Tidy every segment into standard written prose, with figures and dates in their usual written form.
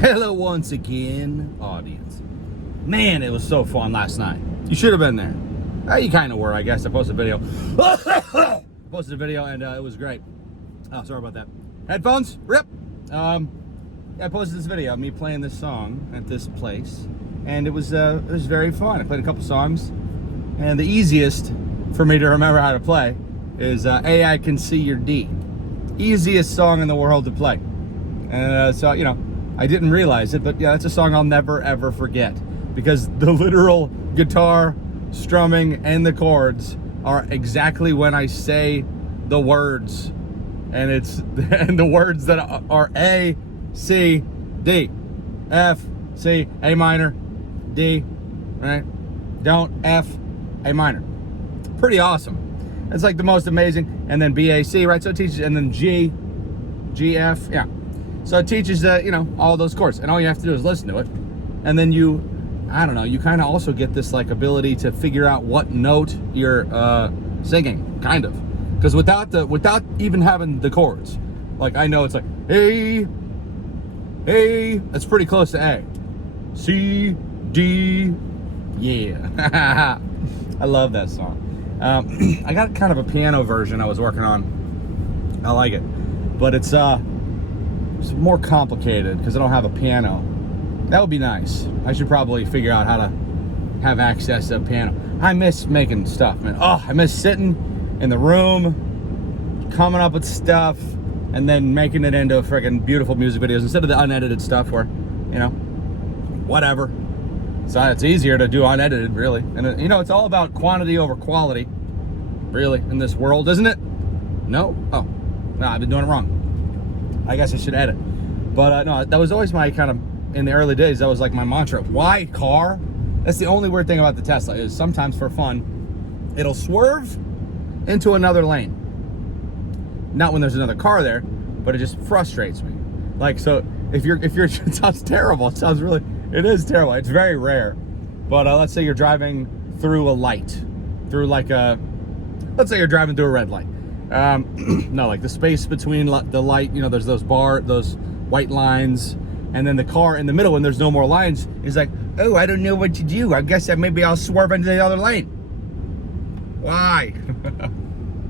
Hello once again, audience. Man, it was so fun last night. You should have been there. You kind of were, I guess. I posted a video. And it was great. Oh, sorry about that. Headphones, rip. I posted this video of me playing this song at this place, and it was very fun. I played a couple songs, and the easiest for me to remember how to play is I Can See Your D. Easiest song in the world to play. And so, you know, I didn't realize it, but yeah, that's a song I'll never ever forget, because the literal guitar strumming and the chords are exactly when I say the words, and it's and the words that are A, C, D, F, C, A minor, D, right? Don't F, A minor. Pretty awesome. It's like the most amazing. And then B, A, C, right? So it teaches, and then G, G, F, yeah. So it teaches, you know, all those chords, and all you have to do is listen to it, and then you, I don't know, you kind of also get this like ability to figure out what note you're singing, kind of, because without even having the chords, like I know it's like A, that's pretty close to A, C, D, yeah. I love that song. I got kind of a piano version I was working on. I like it, but it's more complicated because I don't have a piano. That would be nice. I should probably figure out how to have access to a piano. I miss making stuff, man. Oh, I miss sitting in the room, coming up with stuff, and then making it into freaking beautiful music videos instead of the unedited stuff where, you know, whatever. So it's easier to do unedited, really. And, you know, it's all about quantity over quality, really, in this world, isn't it? No? Oh, no, I've been doing it wrong. I guess I should edit. But no, that was always my kind of, in the early days, that was like my mantra. Why car? That's the only weird thing about the Tesla, is sometimes for fun, it'll swerve into another lane. Not when there's another car there, but it just frustrates me. Like, so if you're it sounds terrible. It sounds really, it is terrible. It's very rare. But let's say you're driving through a light, through like let's say you're driving through a red light. No, like the space between the light, you know, there's those white lines, and then the car in the middle when there's no more lines is like, oh, I don't know what to do. I guess that maybe I'll swerve into the other lane. Why?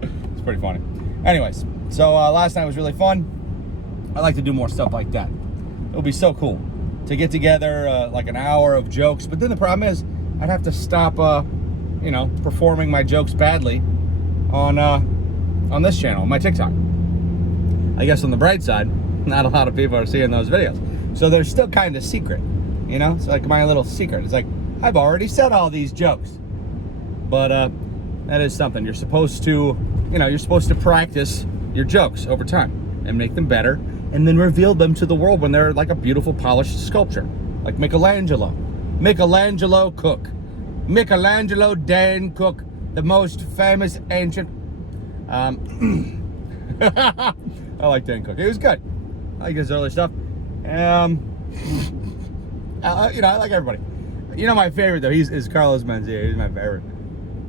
It's pretty funny. Anyways, so last night was really fun. I like to do more stuff like that. It'll be so cool to get together like an hour of jokes, but then the problem is I'd have to stop, you know, performing my jokes badly on this channel, my TikTok. I guess on the bright side, not a lot of people are seeing those videos. So they're still kind of secret, you know? It's like my little secret. It's like, I've already said all these jokes. But that is something. You're supposed to, you know, you're supposed to practice your jokes over time and make them better, and then reveal them to the world when they're like a beautiful polished sculpture. Like Michelangelo. Michelangelo Cook. Michelangelo Dan Cook, the most famous ancient I like Dan Cook. He was good. I like his early stuff. You know, I like everybody. You know, my favorite though, is Carlos Mencia. He's my favorite.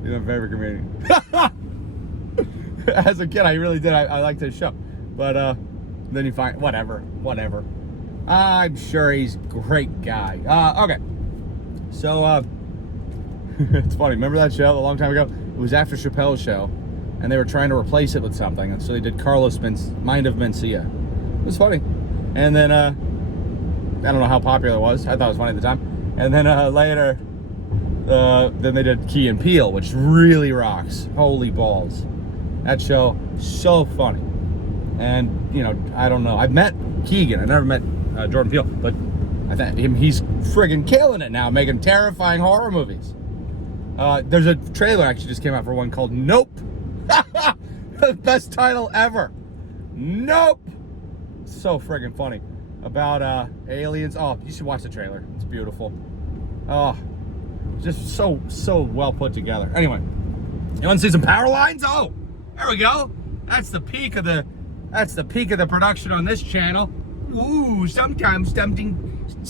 He's my favorite comedian. As a kid, I really did. I liked his show. But then you find whatever. I'm sure he's a great guy. Okay. So it's funny. Remember that show a long time ago? It was after Chappelle's show, and they were trying to replace it with something, and so they did Carlos Mind of Mencia. It was funny. And then I don't know how popular it was. I thought it was funny at the time. And then later, then they did Key and Peele, which really rocks. Holy balls. That show, so funny. And, you know, I don't know. I've met Keegan. I never met Jordan Peele, but I think he's friggin' killing it now, making terrifying horror movies. There's a trailer actually just came out for one called Nope. Best title ever. Nope. So friggin' funny. About aliens. Oh, you should watch the trailer. It's beautiful. Oh, just so well put together. Anyway, you want to see some power lines? Oh, there we go. That's the peak of the production on this channel. Ooh, sometimes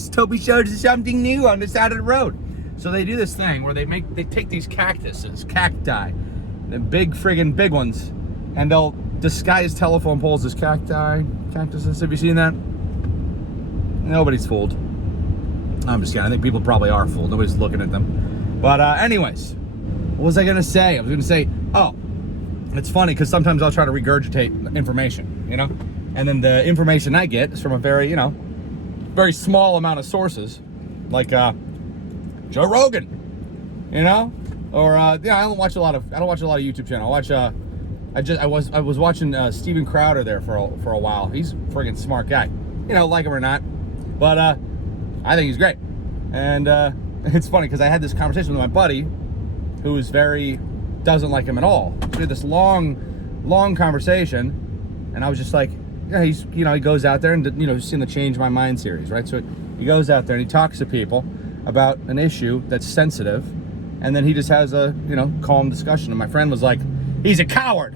Toby shows something new on the side of the road. So they do this thing where they take these cacti, the big friggin' big ones, and they'll disguise telephone poles as cactuses. Have you seen that? Nobody's fooled. I'm just kidding. I think people probably are fooled. Nobody's looking at them. But anyways, what was I going to say? I was going to say, oh, it's funny because sometimes I'll try to regurgitate information, you know? And then the information I get is from a very, you know, very small amount of sources. Like Joe Rogan, you know? Or, yeah, I don't watch a lot of YouTube channels. I was watching Steven Crowder there for a while. He's a friggin' smart guy. You know, like him or not. But I think he's great. And it's funny because I had this conversation with my buddy who is doesn't like him at all. So we had this long conversation, and I was just like, yeah, he goes out there and, you know, he's in the Change My Mind series, right? So he goes out there and he talks to people about an issue that's sensitive, and then he just has a, you know, calm discussion. And my friend was like, he's a coward.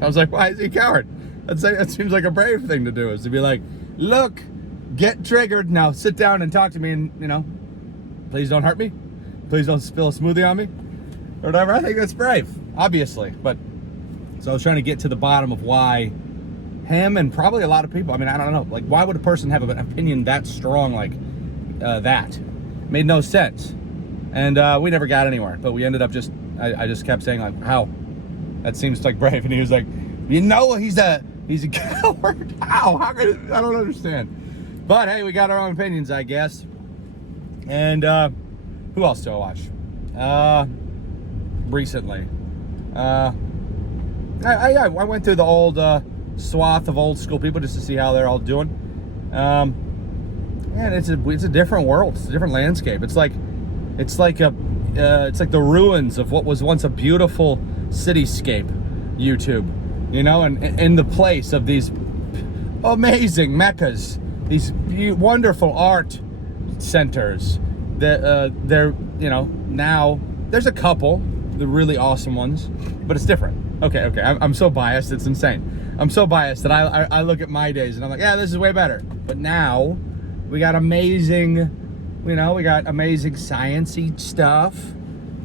I was like, why is he a coward? That seems like a brave thing to do, is to be like, look, get triggered, now sit down and talk to me, and, you know, please don't hurt me. Please don't spill a smoothie on me, or whatever. I think that's brave, obviously. But so I was trying to get to the bottom of why him and probably a lot of people, I mean, I don't know, like, why would a person have an opinion that strong like that? Made no sense. And we never got anywhere, but we ended up I just kept saying, like, how? That seems like brave. And he was like, you know, he's a coward. How? How could I don't understand. But hey, we got our own opinions, I guess. And who else do I watch? Recently. I went through the old swath of old school people just to see how they're all doing. And it's a different world. It's a different landscape. It's like the ruins of what was once a beautiful cityscape, YouTube, you know, and in the place of these amazing meccas, these wonderful art centers that they're, you know, now there's a couple, the really awesome ones, but it's different. Okay, I'm so biased, it's insane. I'm so biased that I look at my days and I'm like, yeah, this is way better. But now we got amazing, you know, science-y stuff,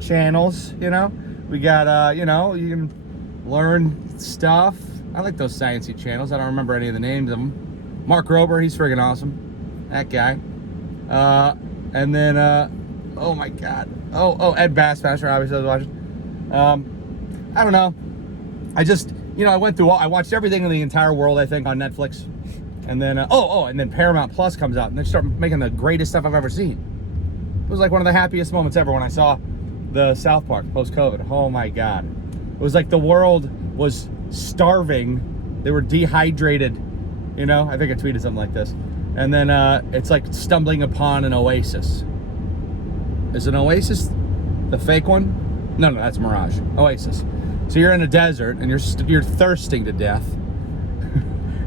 channels, you know. We got, you know, you can learn stuff. I like those science-y channels. I don't remember any of the names of them. Mark Rober, he's friggin' awesome. That guy. And then, oh my God. Oh, Ed Bassmaster, obviously I was watching. I don't know. I just, you know, I watched everything in the entire world, I think, on Netflix. And then, and then Paramount Plus comes out, and they start making the greatest stuff I've ever seen. It was like one of the happiest moments ever when I saw the South Park post-COVID. Oh my God. It was like the world was starving. They were dehydrated, you know? I think I tweeted something like this. And then it's like stumbling upon an oasis. Is an oasis the fake one? No, that's Mirage. Oasis. So you're in a desert and you're thirsting to death.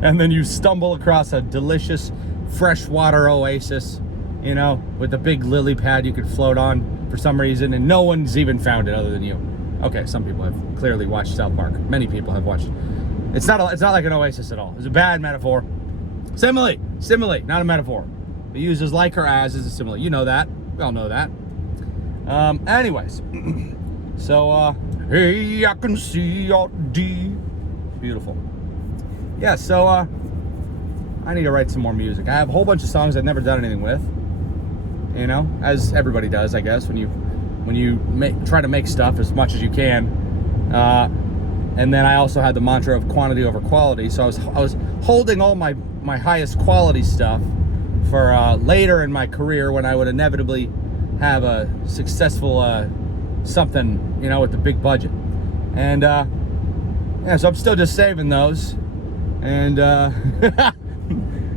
And then you stumble across a delicious freshwater oasis, you know, with a big lily pad you could float on for some reason, and no one's even found it other than you. Okay, some people have clearly watched South Park. Many people have watched. It's not like an oasis at all. It's a bad metaphor. Simile, not a metaphor. It uses like or as a simile. You know that. We all know that. Anyways, so hey, I can see your D. Beautiful. Yeah, so I need to write some more music. I have a whole bunch of songs I've never done anything with. You know, as everybody does, I guess, when you try to make stuff as much as you can. And then I also had the mantra of quantity over quality. So I was holding all my highest quality stuff for later in my career when I would inevitably have a successful something, you know, with the big budget. And yeah, so I'm still just saving those. And yeah,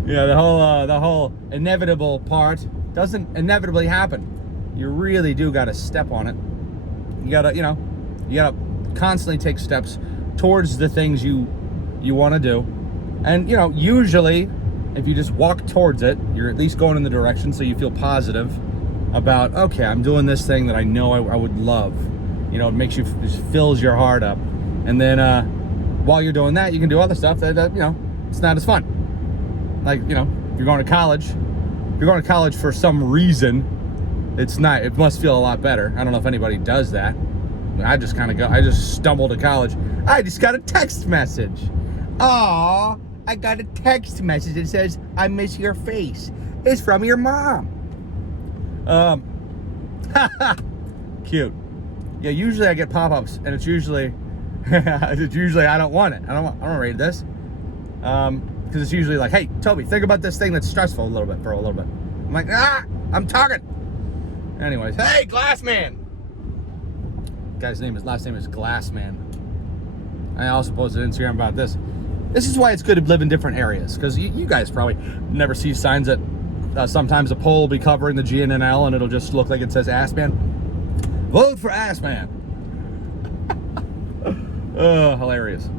the whole inevitable part doesn't inevitably happen. You really do got to step on it. You gotta constantly take steps towards the things you want to do. And, you know, usually if you just walk towards it, you're at least going in the direction, so you feel positive about, okay, I'm doing this thing that I know I would love. You know, it makes you, just fills your heart up. And then while you're doing that, you can do other stuff that, you know, it's not as fun. Like, you know, if you're going to college for some reason, it must feel a lot better. I don't know if anybody does that. I just stumbled to college. I just got a text message. Aw, I got a text message that says, I miss your face. It's from your mom. Cute. Yeah, usually I get pop-ups, and it's usually, I don't want it. I don't read this. Because it's usually like, hey, Toby, think about this thing that's stressful for a little bit. I'm like, I'm talking. Anyways, hey, Glassman. Guy's last name is Glassman. I also posted on Instagram about this. This is why it's good to live in different areas, because you guys probably never see signs that sometimes a pole will be covering the GNNL and it'll just look like it says Assman. Vote for Assman. Oh, hilarious.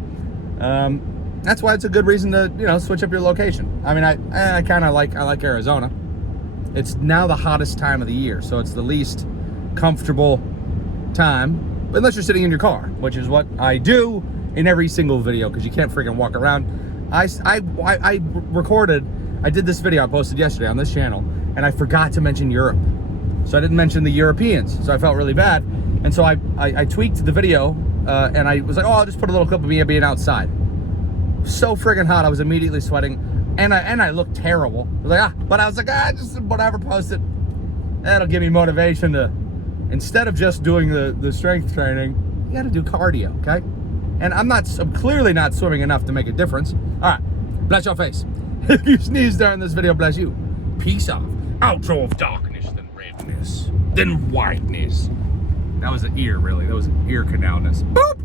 That's why it's a good reason to switch up your location. I mean, I kind of like Arizona. It's now the hottest time of the year, so it's the least comfortable time, unless you're sitting in your car, which is what I do in every single video, because you can't freaking walk around. I did this video I posted yesterday on this channel, and I forgot to mention Europe. So I didn't mention the Europeans, so I felt really bad. And so I tweaked the video, and I was like, oh, I'll just put a little clip of me being outside. So friggin' hot, I was immediately sweating, and I looked terrible. But I was like, just whatever, post it. That'll give me motivation to, instead of just doing the strength training, you gotta do cardio, okay? And I'm clearly not swimming enough to make a difference. All right, bless your face. If you sneeze during this video, bless you. Peace off. Outro of darkness, then redness, then whiteness. That was an ear, really. That was an ear canalness. Boop!